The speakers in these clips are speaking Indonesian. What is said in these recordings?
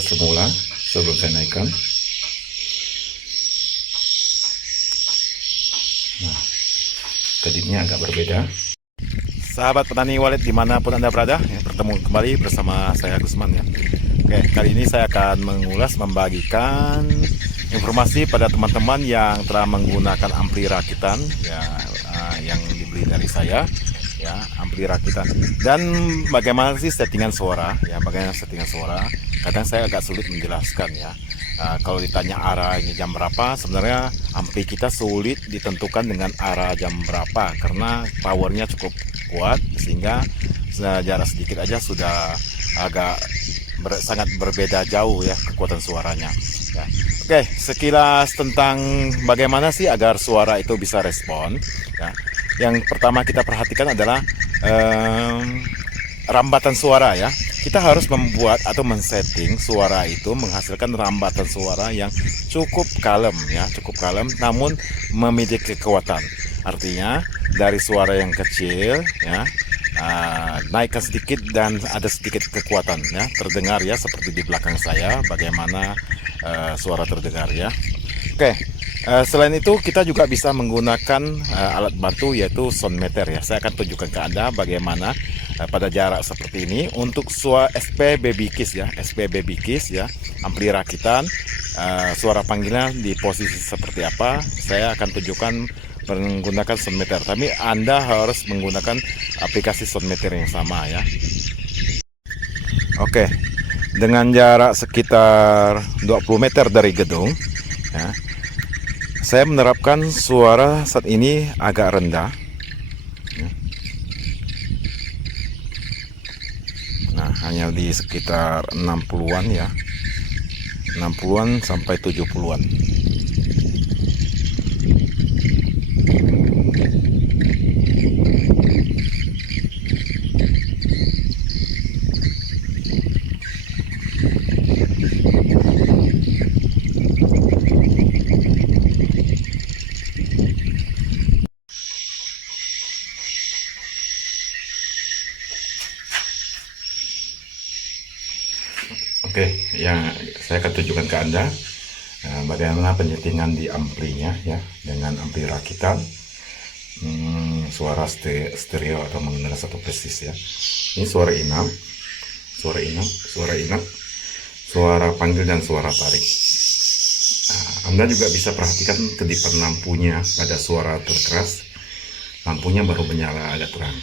ke semula sebelum saya naikkan. Nah, kedipnya agak berbeda. Sahabat petani walet dimanapun Anda berada, ya, bertemu kembali bersama saya Gusman ya. Oke, kali ini saya akan mengulas, membagikan informasi pada teman-teman yang telah menggunakan ampli rakitan ya, yang dibeli dari saya ya, ampli rakitan. Dan bagaimana sih settingan suara ya, bagaimana settingan suara. Kadang saya agak sulit menjelaskan ya. Kalau ditanya arah ini jam berapa, sebenarnya ampli kita sulit ditentukan dengan arah jam berapa karena powernya cukup kuat sehingga jarak sedikit aja sudah agak sangat berbeda jauh ya kekuatan suaranya ya. Oke, sekilas tentang bagaimana sih agar suara itu bisa respon ya. Yang pertama kita perhatikan adalah rambatan suara ya. Kita harus membuat atau men-setting suara itu menghasilkan rambatan suara yang cukup kalem ya, cukup kalem namun memiliki kekuatan. Artinya dari suara yang kecil ya, naikkan sedikit dan ada sedikit kekuatan ya, terdengar ya seperti di belakang saya bagaimana suara terdengar ya. Oke, selain itu kita juga bisa menggunakan alat bantu yaitu sound meter ya. Saya akan tunjukkan ke Anda bagaimana pada jarak seperti ini untuk SP Baby Kiss ya, SP Baby Kiss ya, ampli rakitan, suara panggilan di posisi seperti apa. Saya akan tunjukkan menggunakan sound meter, tapi Anda harus menggunakan aplikasi sound meter yang sama ya. Oke, dengan jarak sekitar 20 meter dari gedung ya, saya menerapkan suara saat ini agak rendah ya. Nah, hanya di sekitar 60-an ya, 60-an sampai 70-an. Oke, yang saya akan tunjukkan ke Anda bagaimana penyetingan di amplinya ya, dengan ampli rakitan, suara stereo atau menggunakan satu presis ya. Ini suara inap, suara panggil dan suara tarik. Anda juga bisa perhatikan kedipan lampunya. Pada suara terkeras lampunya baru menyala agak terang.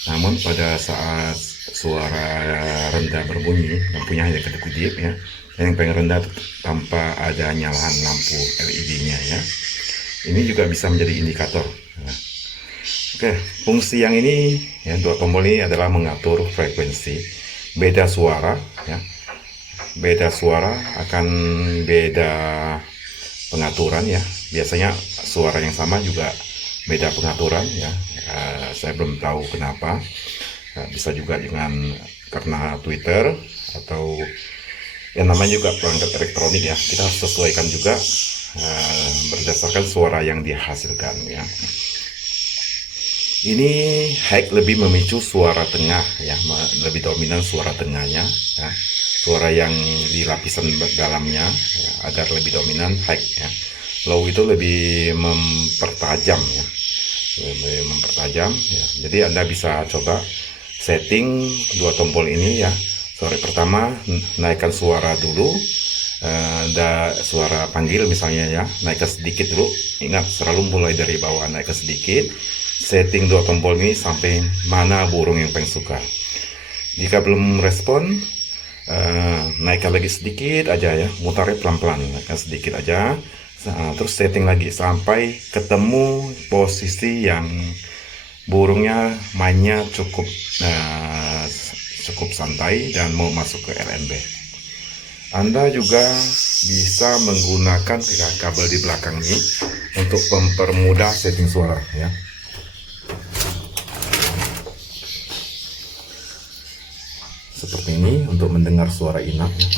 Namun pada saat suara rendah berbunyi, lampunya hanya kedip-kedip ya. Yang paling rendah tanpa ada nyalahan lampu LED-nya ya. Ini juga bisa menjadi indikator. Nah, oke, fungsi yang ini ya, dua tombol ini adalah mengatur frekuensi. Beda suara ya. Beda suara akan beda pengaturan ya. Biasanya suara yang sama juga beda pengaturan ya. Saya belum tahu kenapa. Bisa juga dengan karena Twitter atau yang namanya juga perangkat elektronik ya. Kita harus sesuaikan juga berdasarkan suara yang dihasilkan ya. Ini high lebih memicu suara tengah ya, lebih dominan suara tengahnya ya. Suara yang di lapisan dalamnya ya, agar lebih dominan high ya. Low itu lebih mempertajam ya, lebih mempertajam ya. Jadi Anda bisa coba setting dua tombol ini ya. Suara pertama naikkan suara dulu, suara panggil misalnya ya, naikkan sedikit dulu. Ingat selalu mulai dari bawah, naikkan sedikit. Setting dua tombol ini sampai mana burung yang paling suka. Jika belum respon, naikkan lagi sedikit aja ya, mutarnya pelan-pelan, naikkan sedikit aja. Terus setting lagi sampai ketemu posisi yang burungnya mainnya cukup santai dan mau masuk ke LNB. Anda juga bisa menggunakan kabel di belakang ini untuk mempermudah setting suara ya. Seperti ini untuk mendengar suara inap ya.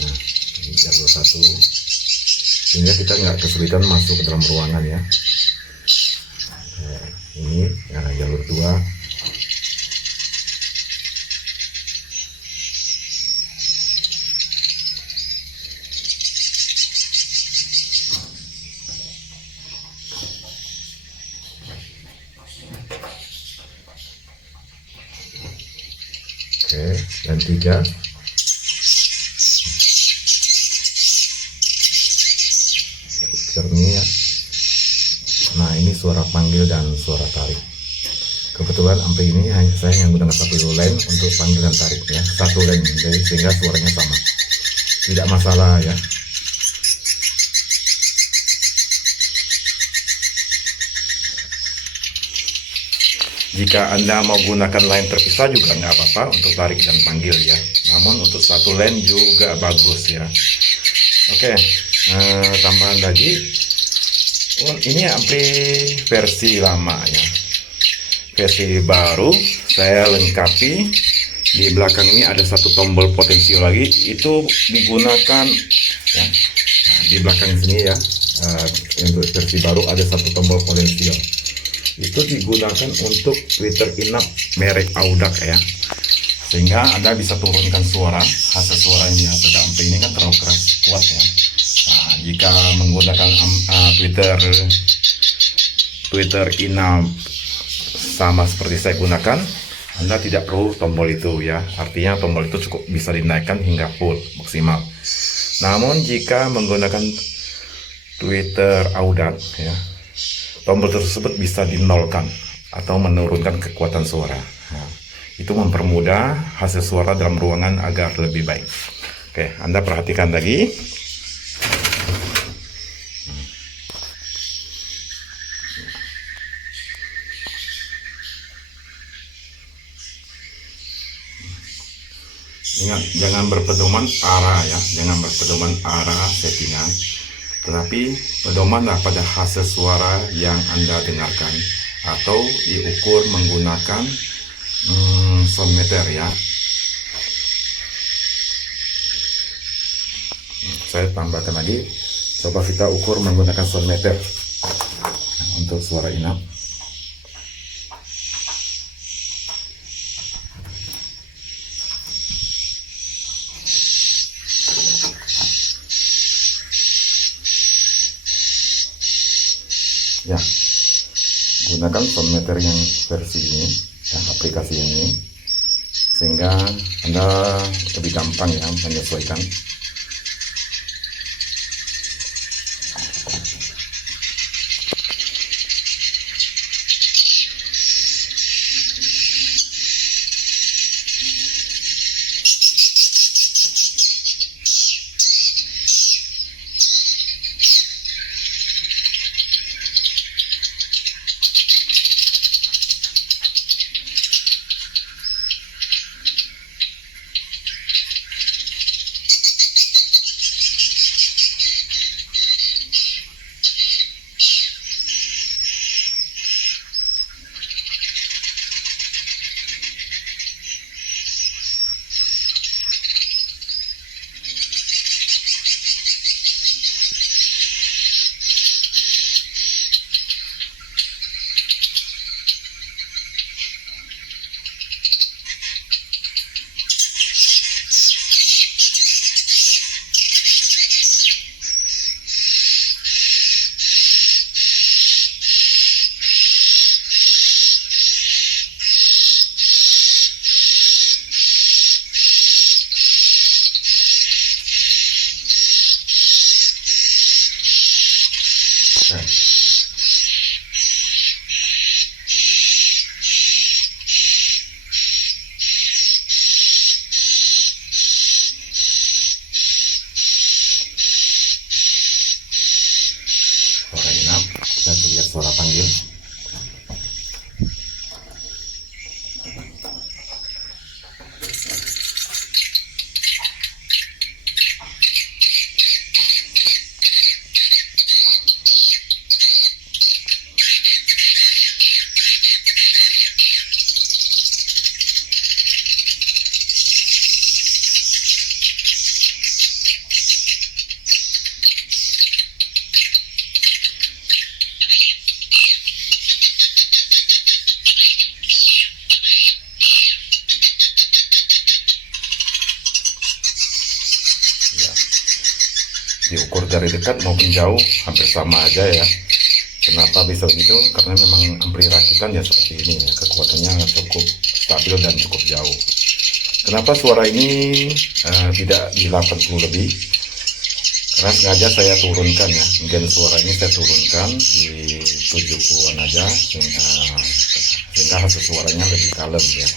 Nah, ini jalur satu sehingga kita nggak kesulitan masuk ke dalam ruangan ya. Ini jalur 2. dan 3. Jernih ya. Nah, ini suara panggil dan suara tarik. Kebetulan ampli ini saya yang menggunakan satu line untuk panggil dan tarik ya, satu line, jadi sehingga suaranya sama, tidak masalah ya. Jika Anda mau gunakan line terpisah juga nggak apa-apa untuk tarik dan panggil ya. Namun untuk satu line juga bagus ya. Oke, tambahan lagi. Ini ampli versi lama ya. Versi baru saya lengkapi. Di belakang ini ada satu tombol potensio lagi. Itu digunakan ya. Nah, di belakang sini ya. Untuk versi baru ada satu tombol potensio. Itu digunakan untuk tweeter inap merek Audax ya, sehingga Anda bisa turunkan suara. Hasil suara yang dihasilkan ampli ini kan terlalu keras, kuat ya. Nah, jika menggunakan tweeter inap sama seperti saya gunakan, Anda tidak perlu tombol itu ya. Artinya tombol itu cukup bisa dinaikkan hingga full maksimal. Namun jika menggunakan tweeter Audax ya, tombol tersebut bisa dinolkan atau menurunkan kekuatan suara. Nah, itu mempermudah hasil suara dalam ruangan agar lebih baik. Oke, Anda perhatikan lagi. Ingat, jangan berpedoman arah ya, jangan berpedoman arah settingan, tetapi pedomanlah pada hasil suara yang Anda dengarkan, atau diukur menggunakan sound meter ya. Saya tambahkan lagi, coba kita ukur menggunakan sound meter untuk suara inap. Ya, gunakan sound meter yang versi ini ya, aplikasi ini, sehingga Anda lebih gampang ya menyesuaikan. Suara inap, kita lihat suara panggil. Diukur dari dekat maupun jauh hampir sama aja ya. Kenapa bisa begitu? Karena memang ampli rakitan ya seperti ini ya, kekuatannya cukup stabil dan cukup jauh. Kenapa suara ini tidak di 80 lebih? Karena sengaja saya turunkan ya, gen suara ini saya turunkan di 70-an aja, sehingga hasil suaranya lebih kalem ya.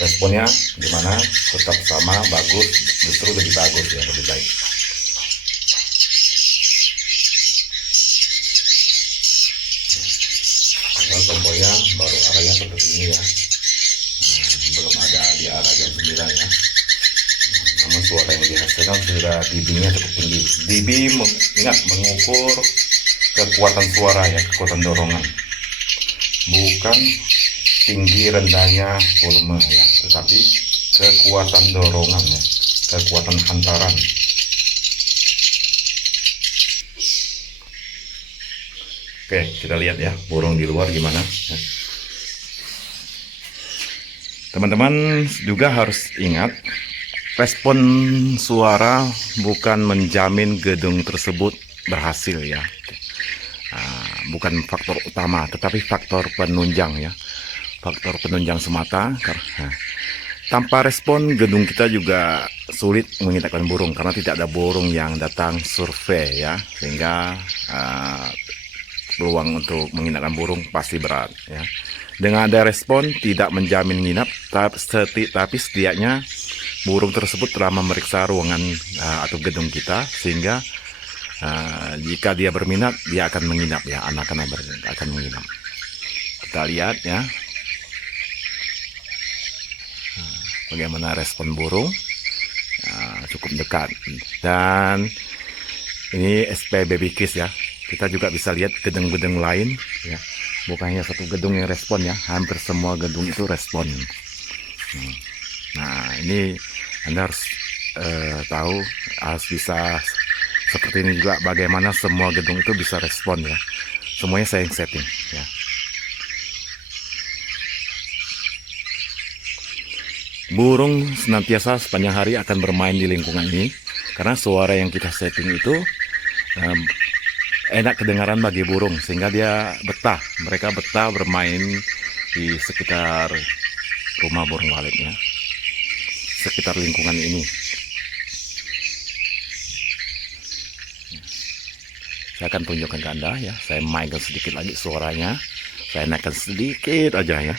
Responnya gimana? Tetap sama, bagus, justru lebih bagus ya, lebih baik. Kalau tombolnya baru arahnya seperti ini ya, belum ada di arah jam 9 ya. Namun suara yang dihasilkan sudah dB-nya cukup tinggi. dB ingat mengukur kekuatan suara ya, kekuatan dorongan, bukan tinggi rendahnya volume ya, tetapi kekuatan dorongan ya, kekuatan hantaran. Oke, kita lihat ya burung di luar gimana ya. Teman-teman juga harus ingat, respon suara bukan menjamin gedung tersebut berhasil ya. Bukan faktor utama, tetapi faktor penunjang ya. Faktor penunjang semata. Tanpa respon, gedung kita juga sulit menginjakkan burung karena tidak ada burung yang datang survei ya, sehingga peluang untuk menginjakkan burung pasti berat ya. Dengan ada respon tidak menjamin nginap, tapi setidaknya burung tersebut telah memeriksa ruangan atau gedung kita, sehingga jika dia berminat dia akan menginap ya, anak-anak akan menginap. Kita lihat ya bagaimana respon burung, cukup dekat. Dan ini SP Baby Kiss ya, kita juga bisa lihat gedung-gedung lain ya, bukan hanya satu gedung yang respon ya, hampir semua gedung itu respon. Nah ini Anda harus tahu, harus bisa seperti ini juga, bagaimana semua gedung itu bisa respon ya, semuanya saya yang setting ya. Burung senantiasa sepanjang hari akan bermain di lingkungan ini karena suara yang kita setting itu enak kedengaran bagi burung, sehingga dia betah, mereka betah bermain di sekitar rumah burung walet ya, sekitar lingkungan ini. Saya akan tunjukkan ke Anda ya, saya mainkan sedikit lagi suaranya, saya naikkan sedikit aja ya.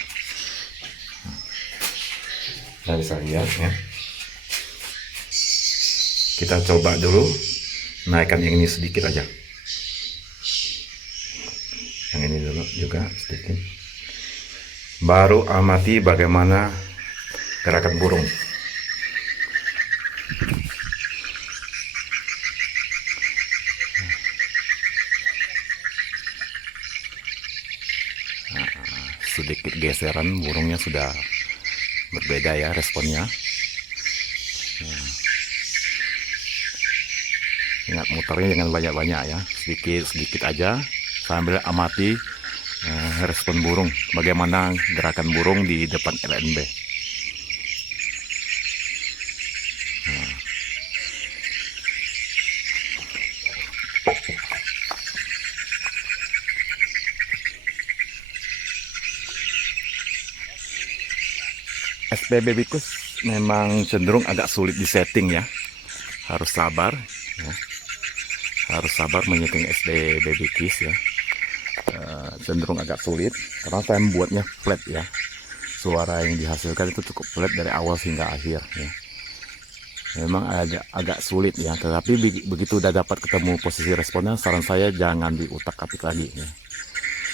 Nah, bisa lihat ya. Kita coba dulu naikkan yang ini sedikit aja. Yang ini dulu juga sedikit. Baru amati bagaimana gerakan burung. Nah, sedikit geseran burungnya sudah berbeda ya responnya. Ingat muternya jangan banyak-banyak ya, sedikit-sedikit aja sambil amati respon burung, bagaimana gerakan burung di depan LNB. SP Baby Kiss memang cenderung agak sulit disetting ya, harus sabar ya. Harus sabar menyeting SP Baby Kiss ya, cenderung agak sulit karena saya membuatnya flat ya, suara yang dihasilkan itu cukup flat dari awal hingga akhir ya. Memang agak sulit ya, tetapi begitu udah dapat ketemu posisi responnya, saran saya jangan diutak-atik lagi ya.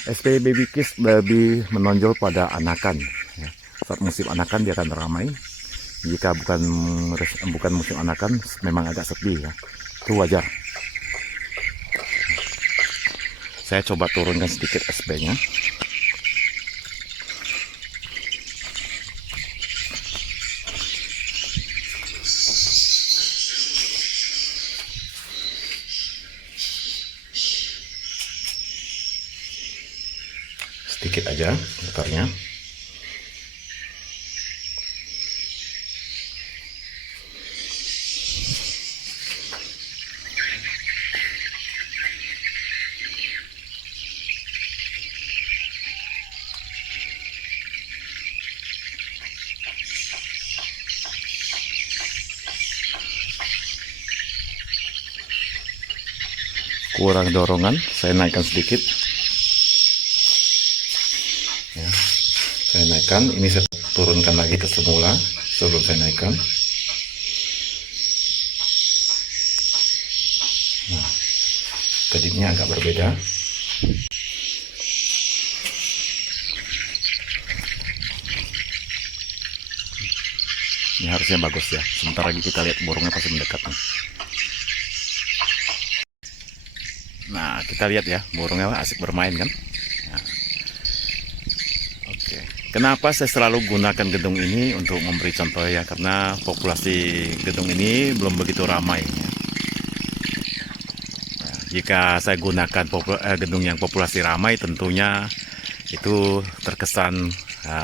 SP Baby Kiss lebih menonjol pada anakan ya. Saat musim anakan dia akan ramai, jika bukan musim anakan memang agak sepi ya, itu wajar. Saya coba turunkan sedikit SP-nya. Sedikit aja muternya. kurang dorongan, saya naikkan sedikit ya. Saya naikkan, ini saya turunkan lagi ke semula sebelum saya naikkan. Nah, kedipnya agak berbeda. Ini harusnya bagus ya. Sebentar lagi kita lihat burungnya pasti mendekat nih. Nah, kita lihat ya, burungnya asik bermain kan. Nah, oke. Kenapa saya selalu gunakan gedung ini untuk memberi contoh ya? Karena populasi gedung ini belum begitu ramai ya. Nah, jika saya gunakan gedung yang populasi ramai, tentunya itu terkesan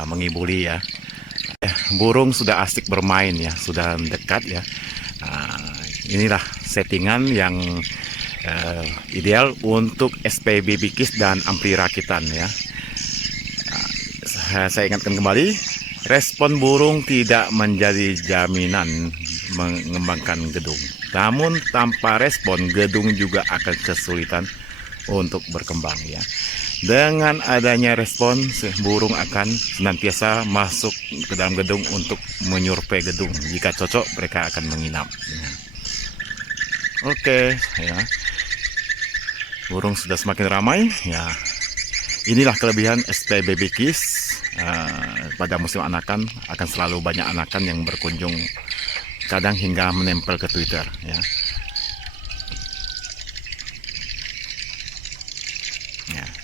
mengibuli ya. Burung sudah asik bermain ya, sudah mendekat ya. Inilah settingan yang ideal untuk SPBB KIS dan ampli rakitan ya. Saya ingatkan kembali, respon burung tidak menjadi jaminan mengembangkan gedung. Namun tanpa respon, gedung juga akan kesulitan untuk berkembang ya. Dengan adanya respon, burung akan senantiasa masuk ke dalam gedung untuk menyurvei gedung. Jika cocok, mereka akan menginap. Oke, ya. Burung sudah semakin ramai. Ya, inilah kelebihan SPBB KIS. Pada musim anakan akan selalu banyak anakan yang berkunjung, kadang hingga menempel ke Twitter. Ya.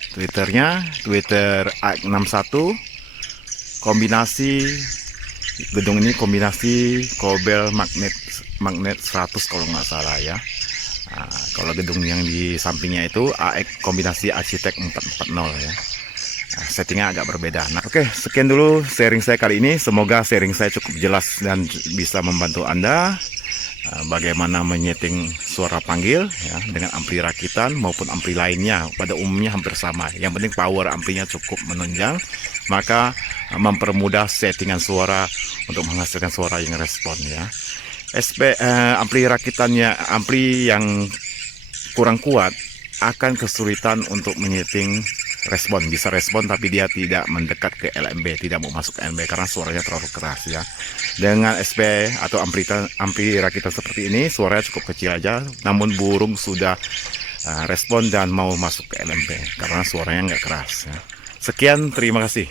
Twitternya Twitter A61, kombinasi gedung ini kombinasi Cobel magnet 100 kalau nggak salah ya. Kalau gedung yang di sampingnya itu AX kombinasi arsitek 440 ya. Settingnya agak berbeda. Nah, oke, sekian dulu sharing saya kali ini. Semoga sharing saya cukup jelas dan bisa membantu Anda bagaimana menyeting suara panggil ya, dengan ampli rakitan maupun ampli lainnya. Pada umumnya hampir sama. Yang penting power amplinya cukup menunjang, maka mempermudah settingan suara untuk menghasilkan suara yang respon ya. Ampli rakitannya, ampli yang kurang kuat akan kesulitan untuk menyeting respon. Bisa respon tapi dia tidak mendekat ke LMB, tidak mau masuk ke LMB karena suaranya terlalu keras ya. Dengan SP atau ampli rakitan seperti ini, suaranya cukup kecil aja, namun burung sudah respon dan mau masuk ke LMB karena suaranya nggak keras ya. Sekian, terima kasih.